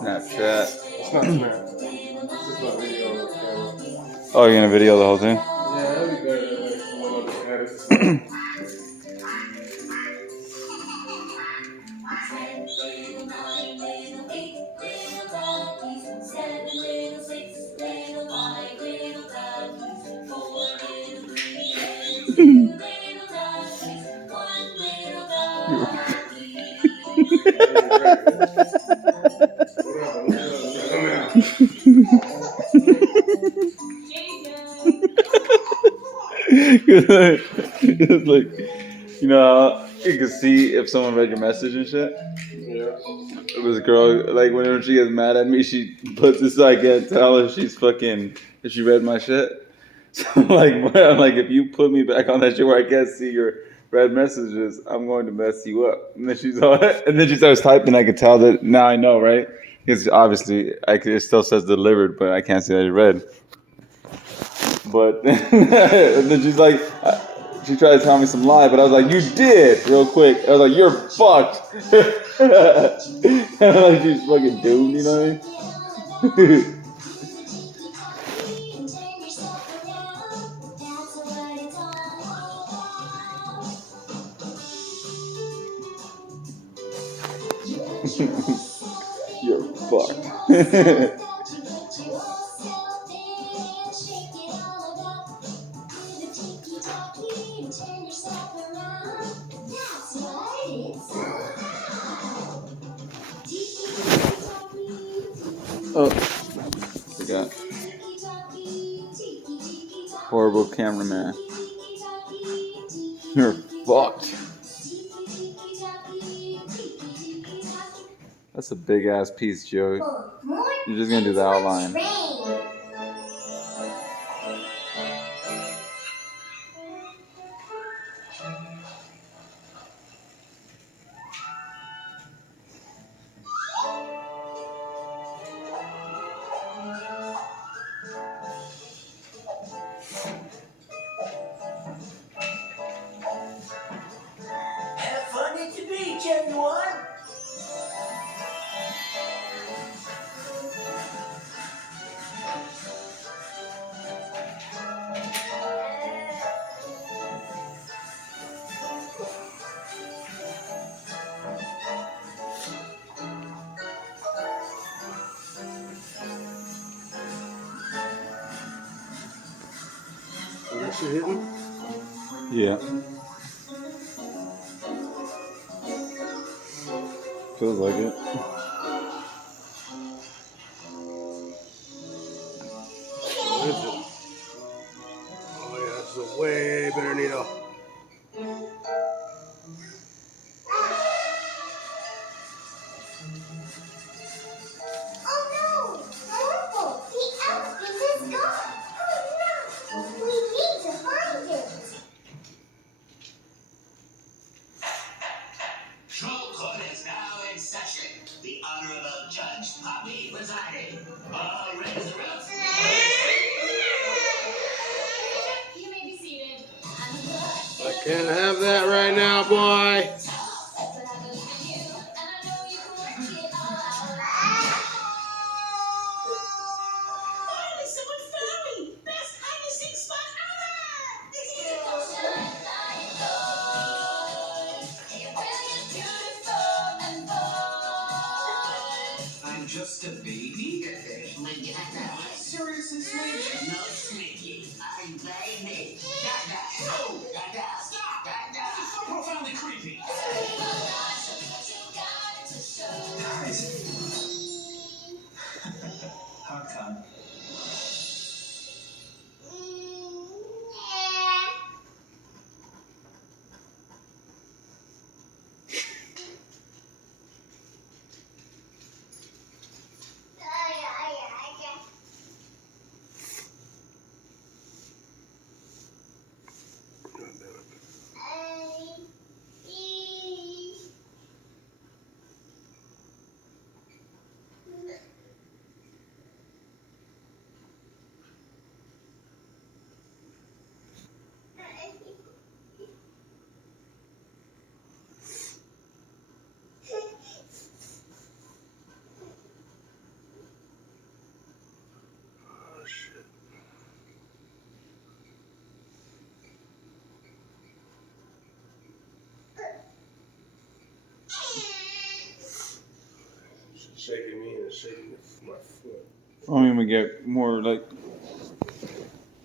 Snapchat. It's not Snap. It's just my video on the camera. Oh, you're gonna video the whole thing? Yeah, that'd be better. Like, when I just add it to Snap. It's like, you know, you can see if someone read your message and shit. Yeah. This girl, like, whenever she gets mad at me, she puts this so I can't tell if she's fucking, if she read my shit. So, like, if you put me back on that shit where I can't see your read messages, I'm going to mess you up. And then she starts typing. I can tell that now I know, right? Because obviously, it still says delivered, but I can't see that it read. But and then she's like, she tried to tell me some lie, but I was like, you did, real quick. I was like, you're fucked. Like she's fucking doomed, you know what I mean? You're fucked. Oh, forgot. Horrible cameraman. You're fucked. That's a big ass piece, Joey. You're just gonna do the outline. Have fun at the beach, everyone! Is that shit hitting? Yeah. Feels like it. What is it? Oh yeah, this is a way better needle. Troll Court is now in session. The Honorable Judge Poppy presiding. All ready to roll. You may be seated. I can't have that right now, boy. Finally, someone found me! Best hide-and-seek spot ever! I'm just a baby? Seriously, Snake? No, Sneaky. I'm baby. Dada. Oh, Dada. Stop! Dada. This is so profoundly creepy. Guys. Hard time. shaking me and it's shaking my foot. I'm gonna get more like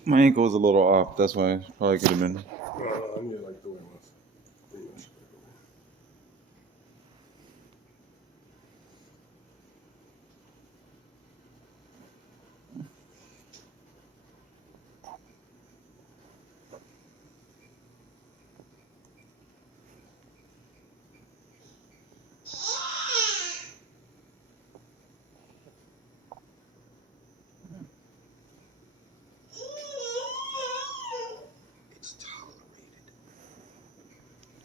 my ankle was a little off. That's why probably could have been. I need like the way my It's tolerated.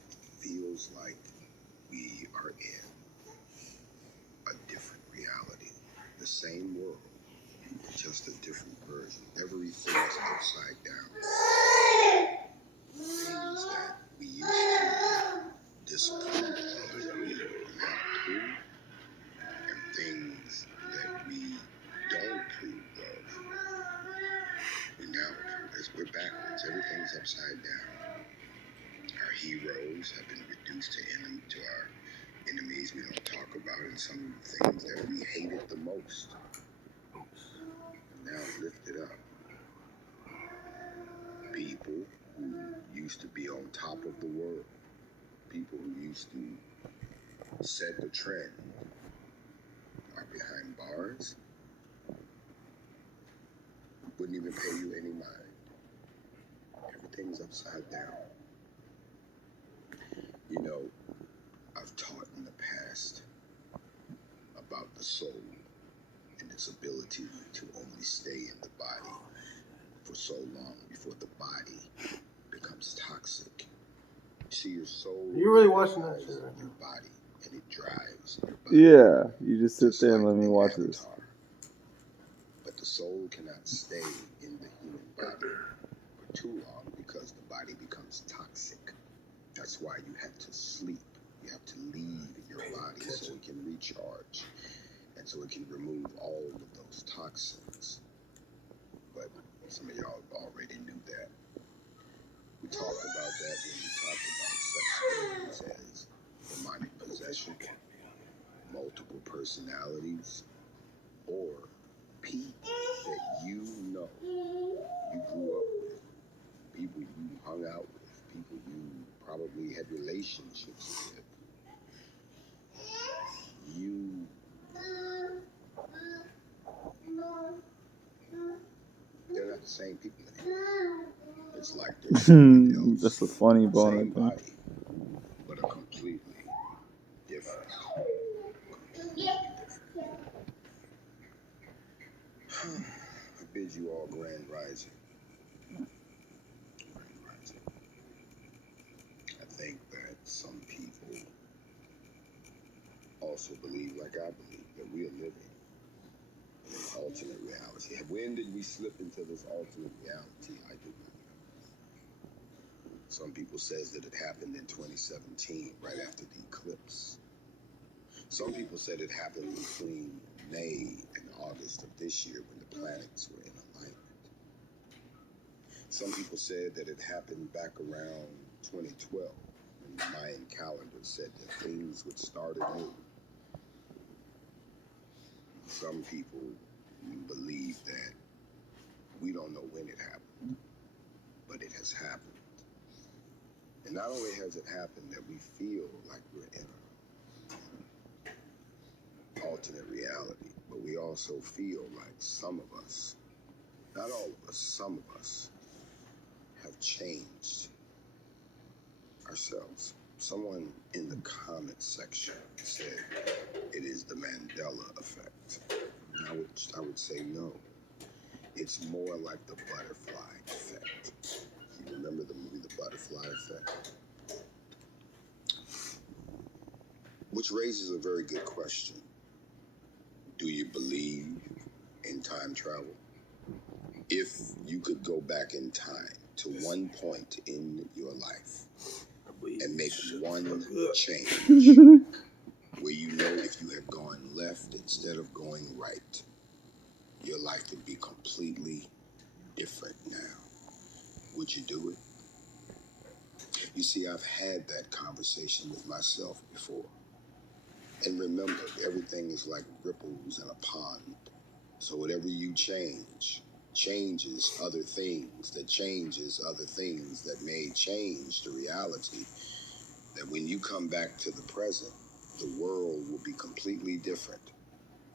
It feels like we are in a different reality. The same world, just a different version. Everything is upside down. Things that we used to disapprove of and approve, and things that we don't approve of. We now, as we're backwards, everything's upside down. Our heroes have been reduced to our enemies we don't talk about, and some things that we hated the most now lifted up. People who used to be on top of the world, people who used to set the trend, are behind bars, wouldn't even pay you any mind. Everything's upside down. You know, I've taught in the past about the soul and its ability to only stay in the body for so long before the body becomes toxic. See, your soul. You really watching that shit right your now? body, and it drives your body. Yeah, you just sit Just there and like let me an watch this. avatar. But the soul cannot stay in the human body for too long because the body becomes toxic. That's why you have to sleep. You have to leave your body so it can recharge and so it can remove all of those toxins. But some of y'all already knew that. We talked about that when we talked about such things as demonic possession, multiple personalities, or people that you know, you grew up with, people you hung out with, people you probably had relationships with. They're not the same people anymore. It's like they're someone else. That's a funny bone, I Same think. body, but a completely different. I bid you all grand rising. Grand rising. I think that some people also believe, like I believe, that we are living in an alternate reality. When did we slip into this alternate reality? I do not know. Some people says that it happened in 2017, right after the eclipse. Some people said it happened between May and August of this year when the planets were in alignment. Some people said that it happened back around 2012 when the Mayan calendar said that things would start anew. Some people believe that we don't know when it happened, but it has happened. And not only has it happened that we feel like we're in an alternate reality, but we also feel like some of us, not all of us, some of us have changed ourselves. Someone in the comment section said it is the Mandela effect. And I would say no. It's more like the butterfly effect. You remember the movie The Butterfly Effect? Which raises a very good question. Do you believe in time travel? If you could go back in time to one point in your life and make one change where you know if you had gone left instead of going right, your life would be completely different now. Would you do it? You see, I've had that conversation with myself before. And remember, everything is like ripples in a pond. So whatever you changes other things that changes other things that may change the reality. That when you come back to the present, the world will be completely different.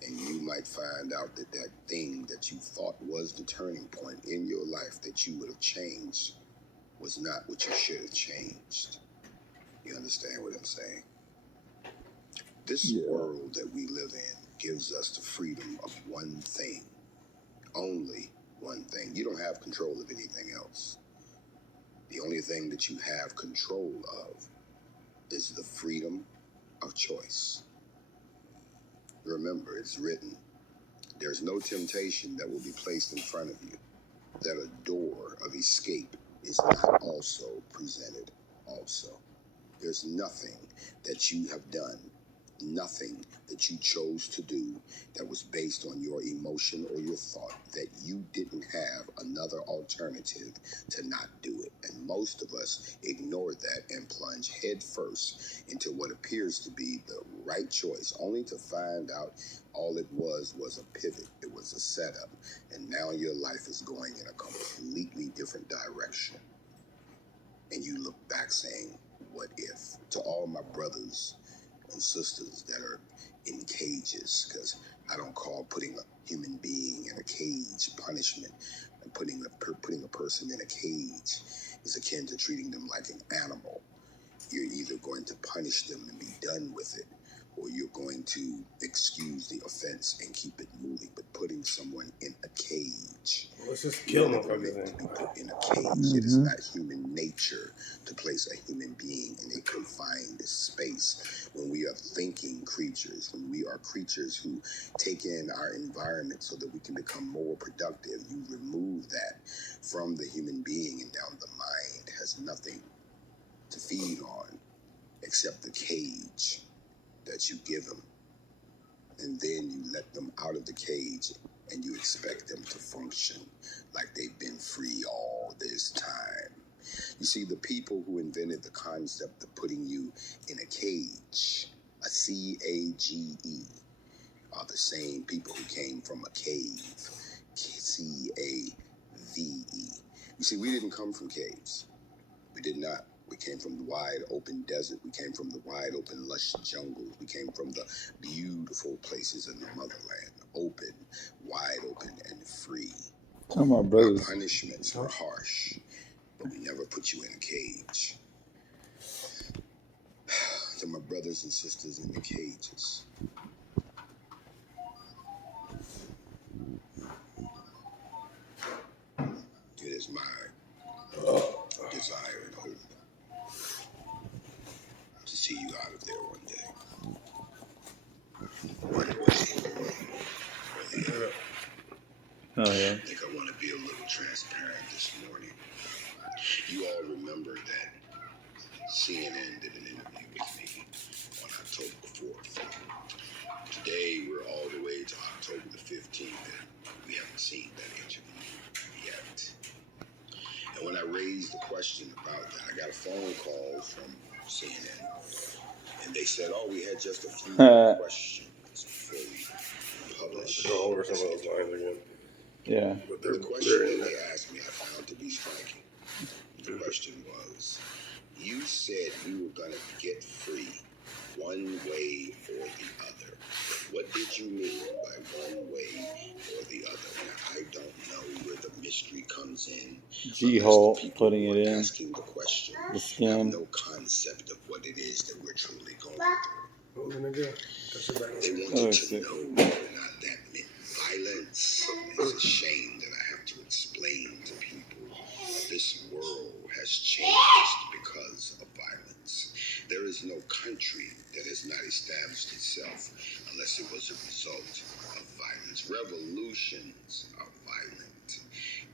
And you might find out that that thing that you thought was the turning point in your life that you would have changed was not what you should have changed. You understand what I'm saying? This Yeah. world that we live in gives us the freedom of one thing. Only one thing. You don't have control of anything else. The only thing that you have control of is the freedom of choice. Remember, it's written, there's no temptation that will be placed in front of you, that a door of escape is not also presented also. There's nothing that you have done, nothing that you chose to do that was based on your emotion or your thought that you didn't have another alternative to not do it. And most of us ignore that and plunge head first into what appears to be the right choice, only to find out all it was a pivot. It was a setup. And now your life is going in a completely different direction. And you look back saying, what if? To all my brothers and sisters that are in cages, because I don't call putting a human being in a cage punishment. And putting a person in a cage is akin to treating them like an animal. You're either going to punish them and be done with it, or you're going to excuse the offense and keep it moving. But putting someone in a cage, Let's just kill you're never motherfuckers meant to then. be put in a cage. It is not human nature to place a human being in a confined space. When we are thinking creatures, when we are creatures who take in our environment so that we can become more productive, you remove that from the human being, and now the mind has nothing to feed on except the cage that you give them. And then you let them out of the cage and you expect them to function like they've been free all this time. You see, the people who invented the concept of putting you in a cage, a C-A-G-E, are the same people who came from a cave, C-A-V-E. You see, we didn't come from caves. We did not. We came from the wide open desert. We came from the wide open lush jungles. We came from the beautiful places in the motherland. Open, wide open, and free. Tell my Our brothers. punishments were harsh, but we never put you in a cage. To my brothers and sisters in the cages, it is my desire and hope to see you out of there one day. One way or the other. Oh yeah. I think I want to be a little transparent this morning. You all remember that CNN did an interview with me on October 4th. Today we're all the way to October the 15th and we haven't seen that interview yet. And when I raised the question about that, I got a phone call from CNN and they said, oh, we had just a few questions before we publish. Go over some of those lines again. Yeah. But The they're question in that there. they asked me, I found to be striking. The question was, you said you were going to get free one way or the other. What did you mean by one way or the other? Now, I don't know where the mystery comes in. G-Hole Unless the people putting who it are in. asking the question The have skin. no concept of what it is that we're truly going through. Oh, nigga. Touch it back on. They Oh, wanted to shit. know whether or not that meant violence. It's a shame that I have to explain to people this world has changed because of violence. There is no country that has not established itself unless it was a result of violence. Revolutions are violent.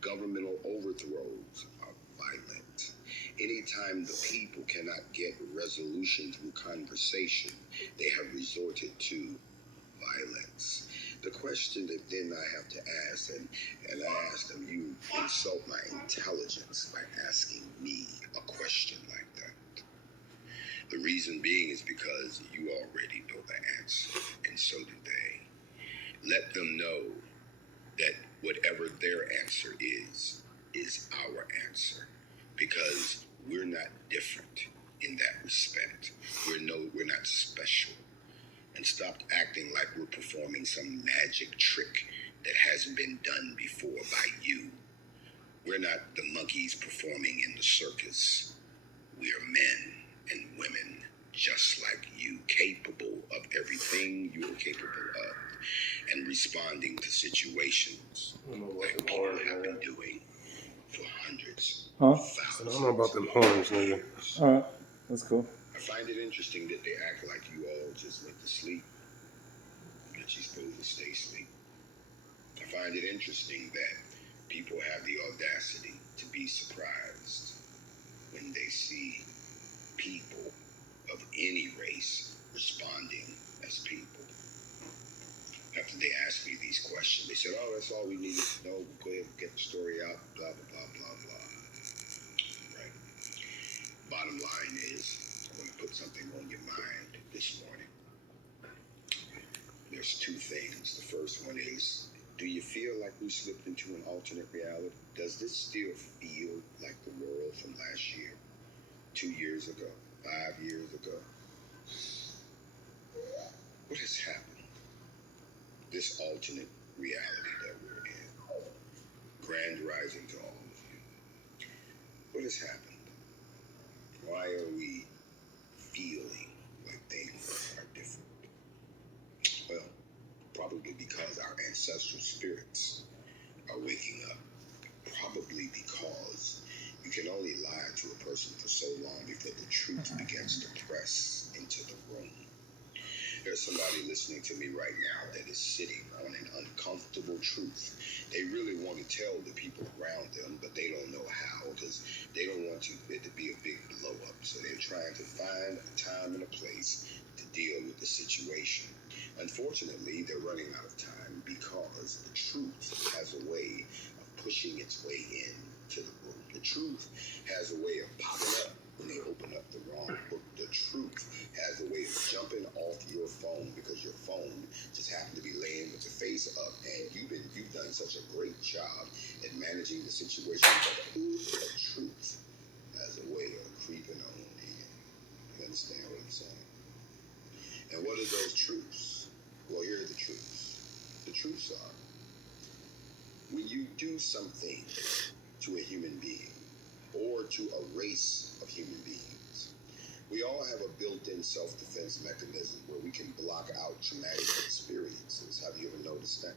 Governmental overthrows are violent. Anytime the people cannot get resolution through conversation, they have resorted to violence. The question that then I have to ask, and I ask them, you insult my intelligence by asking me a question like that. The reason being is because you already know the answer, and so do they. Let them know that whatever their answer is our answer, because we're not different in that respect. We're not special. And stop acting like we're performing some magic trick that hasn't been done before by you. We're not the monkeys performing in the circus. We are men and women just like you, capable of everything you are capable of, and responding to situations like people have been doing for hundreds Huh? of I thousands. don't know about them horns, nigga. Alright, that's cool. I find it interesting that they act like you all just went to sleep, that you're supposed to stay asleep. I find it interesting that people have the audacity to be surprised when they see people of any race responding as people. After they asked me these questions, they said, "Oh, that's all we needed to know. We'll go ahead and get the story out, blah, blah, blah, blah, blah." Right. Bottom line is, I want to put something on your mind this morning. There's two things. The first one is, do you feel like we slipped into an alternate reality? Does this still feel like the world from last year, 2 years ago, 5 years ago? What has happened? This alternate reality that we're in. Grand rising to all of you. What has happened? Why are we feeling like things are different? Well, probably because our ancestral spirits are waking up. Probably because you can only lie to a person for so long before the truth begins to press into the room. There's somebody listening to me right now that is sitting on an uncomfortable truth. They really want to tell the people around them, but they don't know how, because they don't want it to be a big blow up. So they're trying to find a time and a place to deal with the situation. Unfortunately, they're running out of time because the truth has a way of pushing its way into the room. The truth has a way of popping up when they open up the wrong book. The truth has a way of jumping off your phone because your phone just happened to be laying with the face up, and you've done such a great job at managing the situation. But the truth has a way of creeping on in. You understand what I'm saying? And what are those truths? Well, here are the truths. The truths are, when you do something to a human being or to a race of human beings, we all have a built-in self-defense mechanism where we can block out traumatic experiences. Have you ever noticed that?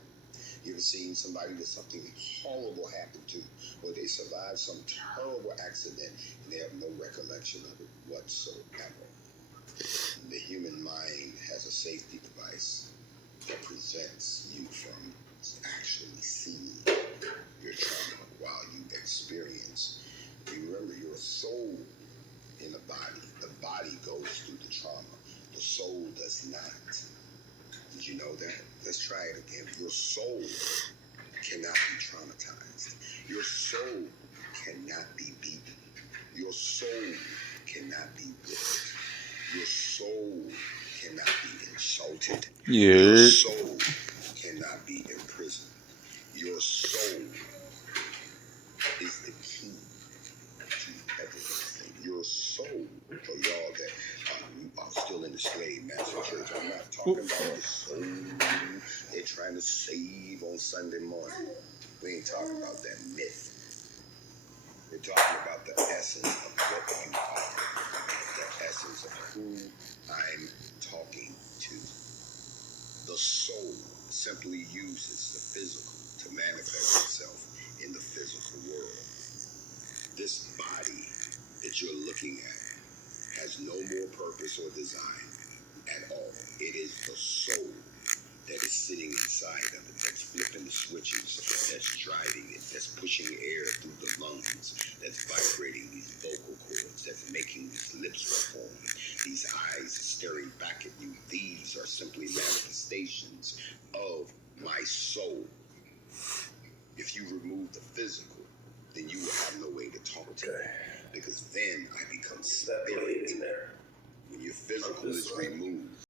You ever seen somebody that something horrible happened to, or they survived some terrible accident and they have no recollection of it whatsoever? The human mind has a safety device that prevents you from actually seeing your trauma while you experience. Remember, you're a soul in the body. The body goes through the trauma. The soul does not. Did you know that? Let's try it again. Your soul cannot be traumatized. Your soul cannot be beaten. Your soul cannot be whipped. Your soul cannot be insulted. Your Yeah. soul cannot be imprisoned. Your soul is the key to everything. Your soul, for y'all that are still in the slave master church, I'm not talking about the soul they're trying to save on Sunday morning. We ain't talking about that myth. We're talking about the essence of what you are, the essence of who I'm talking to. The soul simply uses the physical to manifest itself in the physical world. This body that you're looking at has no more purpose or design at all. It is the soul that is sitting inside of it, that's flipping the switches, that's driving it, that's pushing air through the lungs, that's vibrating these vocal cords, that's making these lips perform, these eyes staring back at you. These are simply manifestations of my soul. If you remove the physical, then you will have no way to talk to me, because then I become spirit, soul this is way. removed